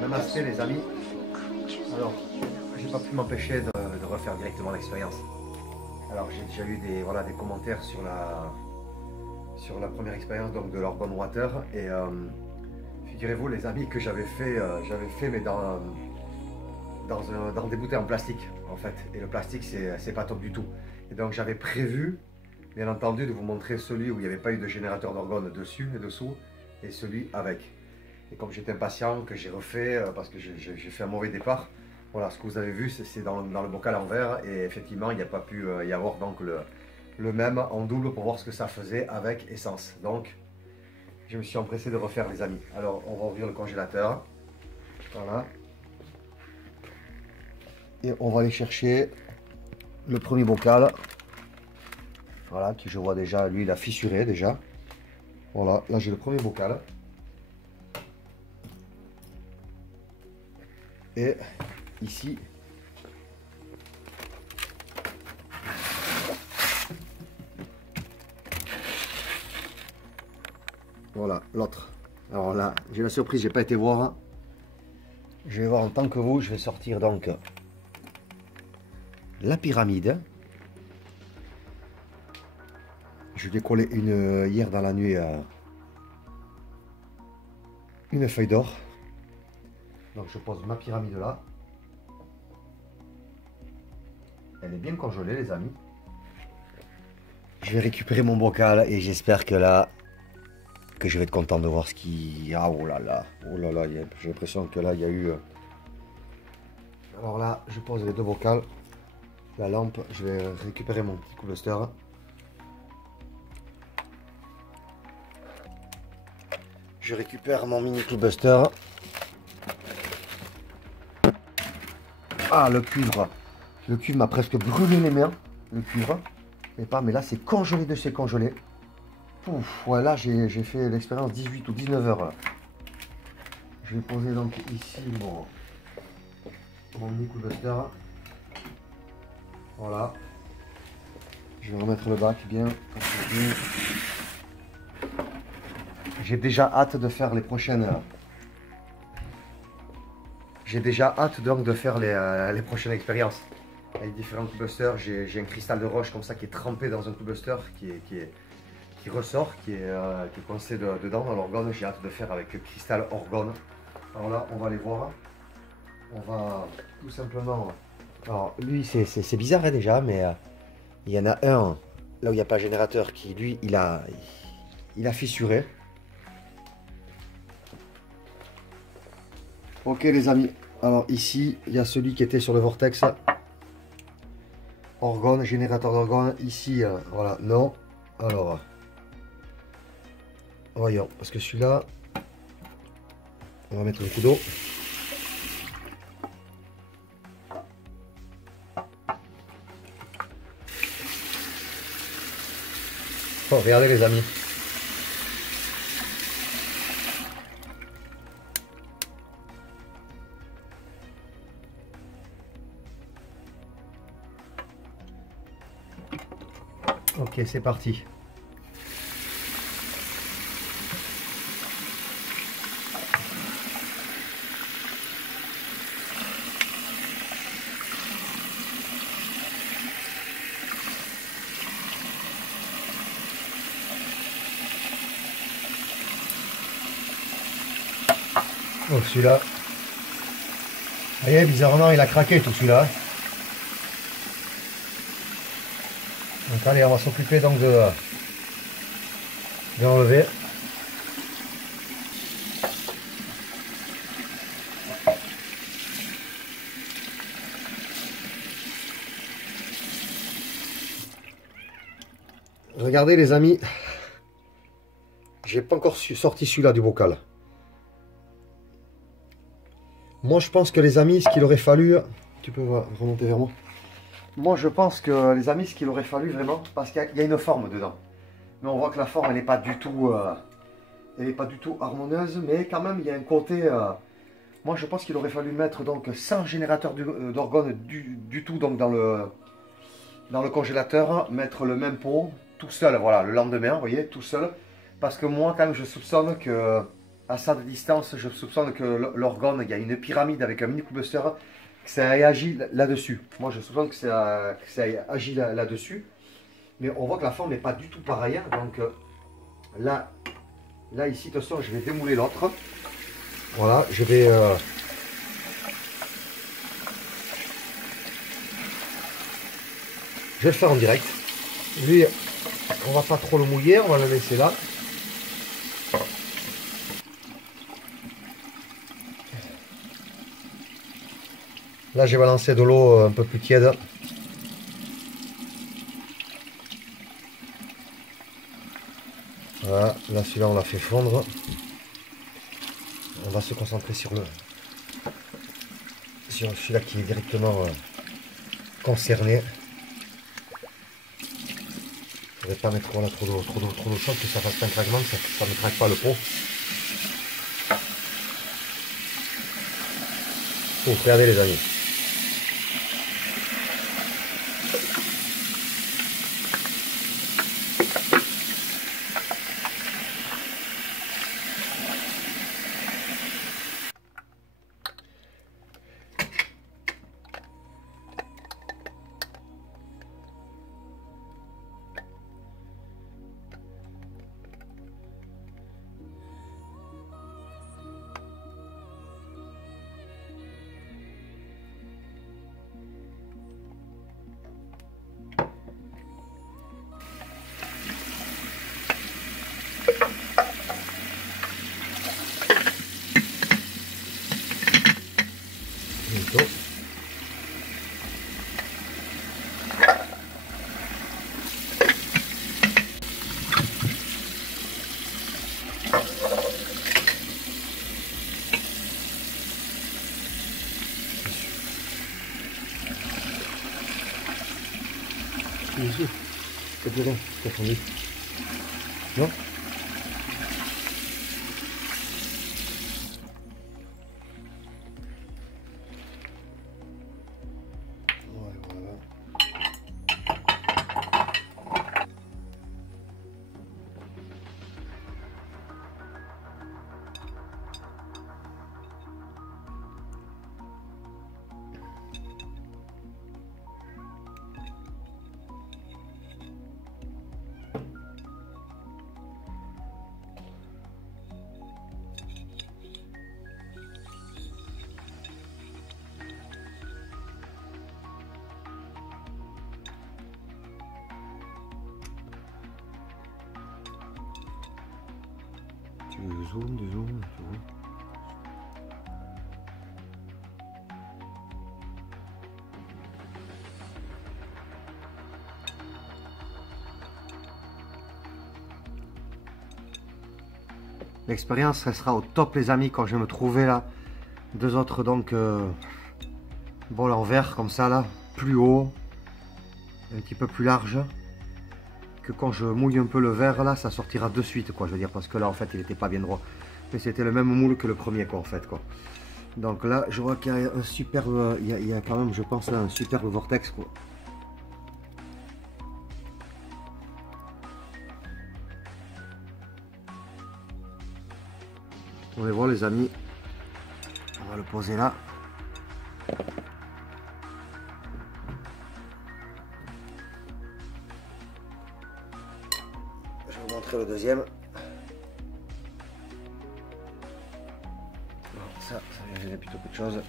Namasté les amis. Alors, j'ai pas pu m'empêcher de refaire directement l'expérience. Alors j'ai déjà eu des commentaires sur la première expérience donc de l'Orgone Water et figurez-vous les amis que j'avais fait mais dans des bouteilles en plastique en fait, et le plastique c'est pas top du tout, et donc j'avais prévu bien entendu de vous montrer celui où il n'y avait pas eu de générateur d'orgone dessus et dessous, et celui avec. Et comme j'étais impatient, que j'ai refait parce que j'ai fait un mauvais départ, voilà, ce que vous avez vu c'est dans le bocal en verre, et effectivement il n'y a pas pu y avoir donc le même en double pour voir ce que ça faisait avec essence. Donc je me suis empressé de refaire les amis. Alors on va ouvrir le congélateur, voilà, et on va aller chercher le premier bocal, voilà, qui je vois déjà, lui il a fissuré déjà. Voilà, là j'ai le premier bocal. Et ici, voilà l'autre. Alors là, j'ai la surprise, j'ai pas été voir. Je vais voir en tant que vous, je vais sortir donc la pyramide. Je lui ai collé hier dans la nuit une feuille d'or. Donc je pose ma pyramide là. Elle est bien congelée les amis. Je vais récupérer mon bocal et j'espère que là, que je vais être content de voir ce qui... Ah oh là là, j'ai l'impression que là il y a eu... Alors là, je pose les deux bocals. La lampe, je vais récupérer mon petit coolbuster. Je récupère mon mini coolbuster. Ah, le cuivre. Le cuivre m'a presque brûlé les mains. Le cuivre. Mais là, c'est congelé de chez congelé. Pouf, ouais, là, j'ai fait l'expérience 18 ou 19 heures. Je vais poser donc ici mon mini coolbuster. Voilà. Je vais remettre le bac bien. J'ai déjà hâte de faire les prochaines. J'ai déjà hâte donc de faire les prochaines expériences avec différents coolbusters. J'ai un cristal de roche comme ça qui est trempé dans un coolbuster qui ressort, qui est coincé dedans dans l'orgone. J'ai hâte de faire avec le cristal orgone. Alors là, on va les voir. On va tout simplement... Alors lui, c'est bizarre hein, déjà, mais il y en a un là où il n'y a pas de générateur qui, lui, il a fissuré. Ok les amis, alors ici il y a celui qui était sur le vortex, orgone, générateur d'orgone, ici voilà, non, alors voyons, parce que celui-là, on va mettre un coup d'eau. Oh, regardez les amis. Ok, c'est parti. Donc celui-là, vous voyez, bizarrement il a craqué tout celui-là. Donc allez, on va s'occuper donc de l'enlever. Regardez les amis, j'ai pas encore sorti celui-là du bocal. Moi je pense que les amis, ce qu'il aurait fallu, tu peux remonter vers moi. Moi je pense que les amis, ce qu'il aurait fallu vraiment, parce qu'il y a une forme dedans. Mais on voit que la forme elle n'est pas du tout, harmonieuse, mais quand même il y a un côté. Moi je pense qu'il aurait fallu mettre donc sans générateur d'organes du tout donc dans le congélateur, mettre le même pot tout seul, voilà, le lendemain, vous voyez, tout seul. Parce que moi quand même je soupçonne que à ça de distance, je soupçonne que l'organe, il y a une pyramide avec un mini coolbuster, que ça ait agi là-dessus. Moi je soupçonne que ça ait agi là-dessus. Mais on voit que la forme n'est pas du tout pareille. Donc là ici, attention, je vais démouler l'autre. Voilà, je vais le faire en direct. Lui, on va pas trop le mouiller, on va le laisser là. Là, j'ai balancé de l'eau un peu plus tiède. Voilà, là celui-là on l'a fait fondre. On va se concentrer sur celui-là qui est directement concerné. Il ne faudrait pas mettre voilà, trop d'eau chaude que ça fasse pas un craquement, ça ne craque pas le pot. Regardez les amis. C'est plus rien, c'est fini. Non? Tu zoomes. L'expérience restera au top les amis quand je vais me trouver là. Deux autres donc bols en verre comme ça là, plus haut, un petit peu plus large. Que quand je mouille un peu le verre là, ça sortira de suite quoi, je veux dire, parce que là en fait il n'était pas bien droit. Mais c'était le même moule que le premier quoi en fait quoi. Donc là je vois qu'il y a un superbe, il y a quand même je pense là un superbe vortex quoi. On les voit les amis, on va le poser là. Je vais vous montrer le deuxième. Ça vient gêner plutôt peu de choses.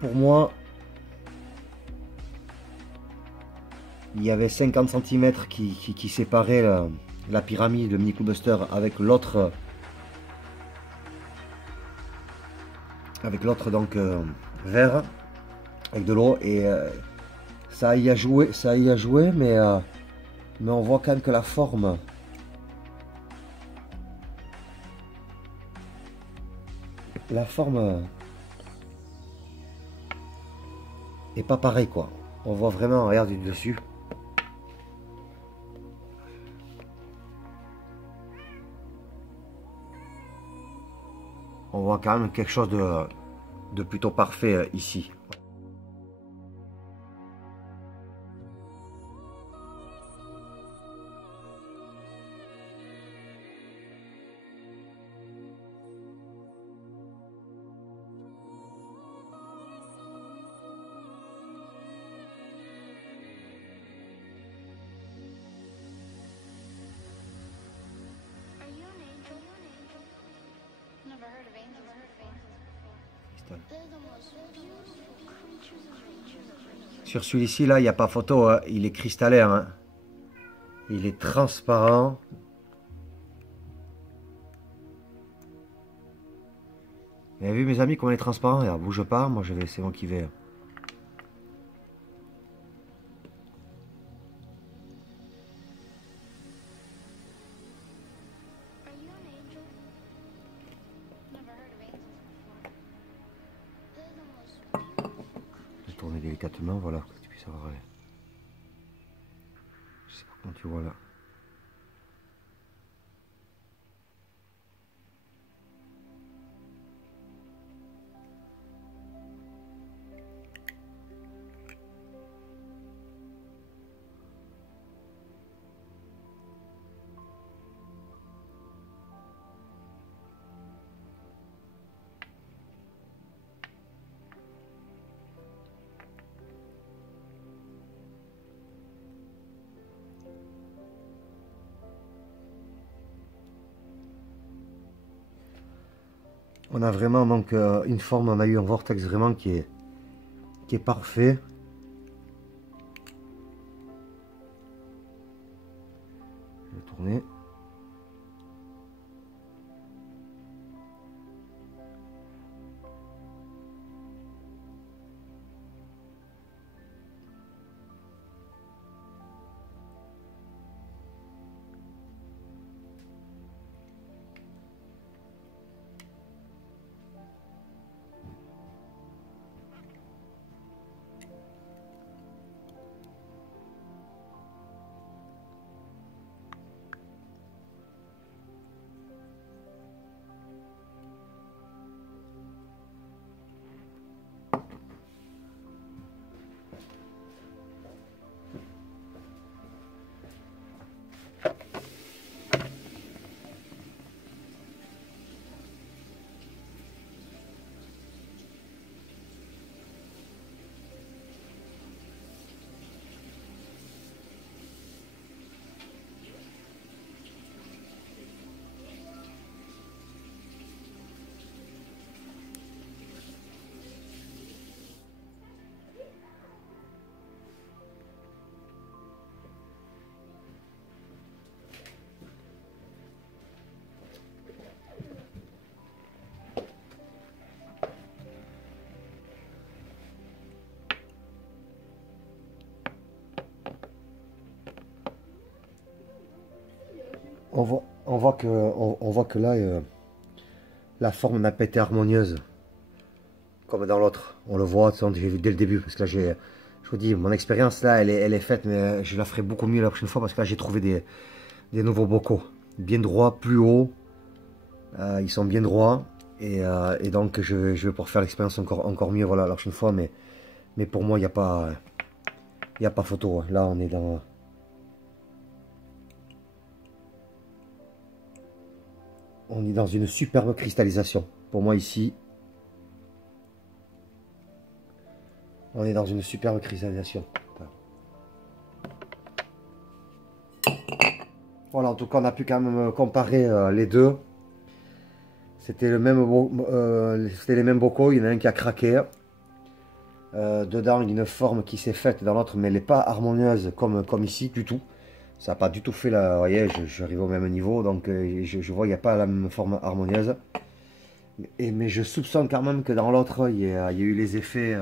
Pour moi, il y avait 50 cm qui séparaient la pyramide de Mini Coolbuster avec l'autre donc verre. avec de l'eau et ça y a joué, mais on voit quand même que la forme est pas pareil quoi. On voit vraiment, regarde du dessus. On voit quand même quelque chose de plutôt parfait ici. Sur celui-ci, là, il n'y a pas photo, hein. Il est cristallin. Hein. Il est transparent. Vous avez vu, mes amis, comment il est transparent? Regarde, bouge pas, moi, c'est moi qui vais. Tourner délicatement, voilà, que tu puisses avoir. Je sais pas comment tu vois là. On a vraiment donc une forme, on a eu un vortex vraiment qui est parfait. Je vais tourner. On voit que là, la forme n'a pas été harmonieuse, comme dans l'autre. On le voit, j'ai vu dès le début, parce que là, je vous dis, mon expérience là, elle est faite, mais je la ferai beaucoup mieux la prochaine fois, parce que là, j'ai trouvé des nouveaux bocaux, bien droits, plus hauts, ils sont bien droits, et donc je vais pouvoir faire l'expérience encore mieux, voilà, la prochaine fois, mais pour moi, il n'y a pas photo, hein. Là, on est dans... On est dans une superbe cristallisation. Pour moi ici, on est dans une superbe cristallisation. Voilà, en tout cas, on a pu quand même comparer les deux. C'était les mêmes bocaux. Il y en a un qui a craqué. Dedans, il y a une forme qui s'est faite dans l'autre, mais elle n'est pas harmonieuse comme ici du tout. Ça n'a pas du tout fait là. Vous voyez, j'arrive au même niveau, donc je vois qu'il n'y a pas la même forme harmonieuse. Mais je soupçonne quand même que dans l'autre, il y a eu les effets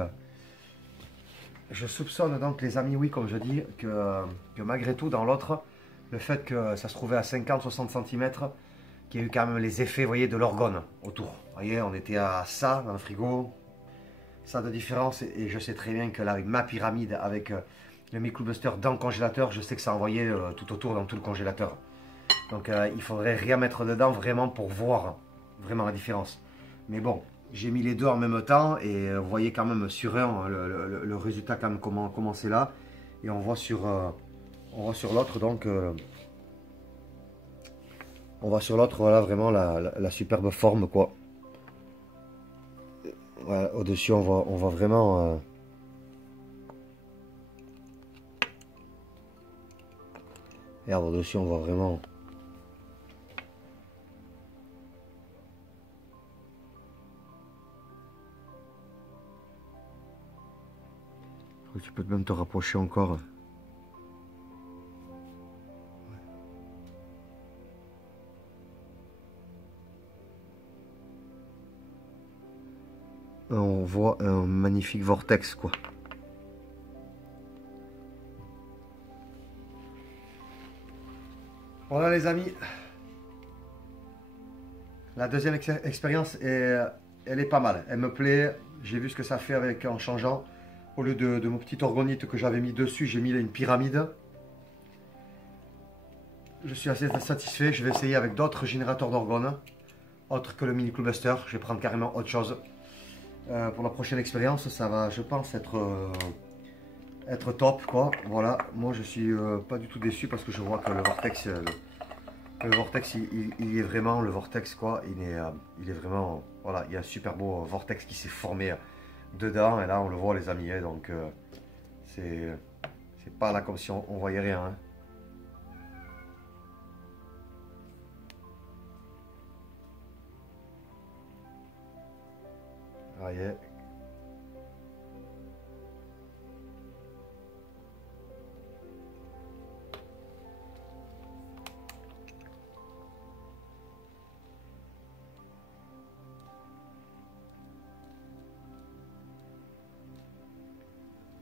je soupçonne donc les amis, oui, comme je dis, que malgré tout dans l'autre, le fait que ça se trouvait à 50-60 cm, qu'il y a eu quand même les effets, vous voyez, de l'orgone autour. Vous voyez, on était à ça dans le frigo, ça de différence, et je sais très bien que là, avec ma pyramide, avec le microbuster dans le congélateur, je sais que ça envoyait tout autour dans tout le congélateur. Donc il faudrait rien mettre dedans vraiment pour voir vraiment la différence. Mais bon, j'ai mis les deux en même temps et vous voyez quand même sur un le résultat quand même comment c'est là. Et on voit sur l'autre donc on voit sur l'autre voilà vraiment la superbe forme quoi. Voilà, au-dessus on voit vraiment regarde, au-dessus on voit vraiment. Tu peux même te rapprocher encore. On voit un magnifique vortex quoi. Voilà les amis. La deuxième expérience elle est pas mal. Elle me plaît. J'ai vu ce que ça fait avec en changeant. Au lieu de mon petit orgonite que j'avais mis dessus, j'ai mis une pyramide. Je suis assez satisfait. Je vais essayer avec d'autres générateurs d'orgones, autres que le mini clubbuster. Je vais prendre carrément autre chose. Pour la prochaine expérience, ça va, je pense, être top, quoi. Voilà, moi je suis pas du tout déçu parce que je vois que le vortex, il est vraiment le vortex, quoi. Il est vraiment, voilà, il y a un super beau vortex qui s'est formé dedans et là on le voit les amis, hein, donc c'est pas là comme si on voyait rien. Hein. Voyez.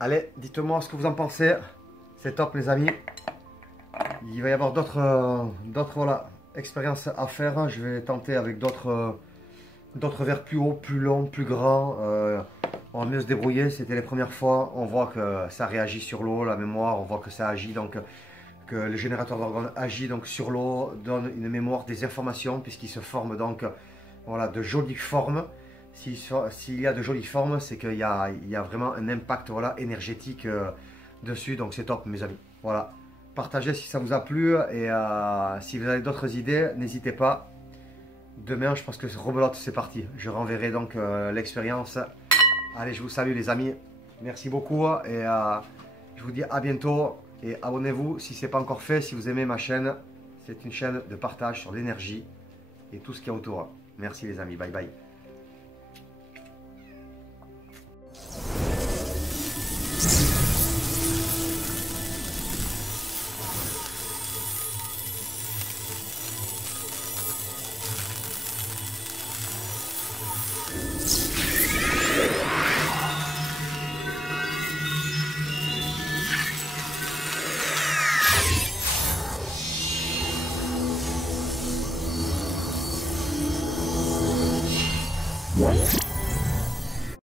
Allez, dites-moi ce que vous en pensez. C'est top les amis. Il va y avoir d'autres voilà, expériences à faire. Je vais tenter avec d'autres verres plus hauts, plus longs, plus grands. On va mieux se débrouiller. C'était les premières fois. On voit que ça réagit sur l'eau, la mémoire. On voit que ça agit, donc que le générateur d'organes agit donc sur l'eau, donne une mémoire, des informations, puisqu'il se forme donc voilà, de jolies formes. S'il y a de jolies formes, c'est qu'il y a vraiment un impact voilà, énergétique dessus. Donc c'est top mes amis. Voilà. Partagez si ça vous a plu et si vous avez d'autres idées, n'hésitez pas. Demain, je pense que rebelote, c'est parti. Je renverrai donc l'expérience. Allez, je vous salue les amis. Merci beaucoup et je vous dis à bientôt. Et abonnez-vous si ce n'est pas encore fait, si vous aimez ma chaîne. C'est une chaîne de partage sur l'énergie et tout ce qu'il y a autour. Merci les amis, bye bye.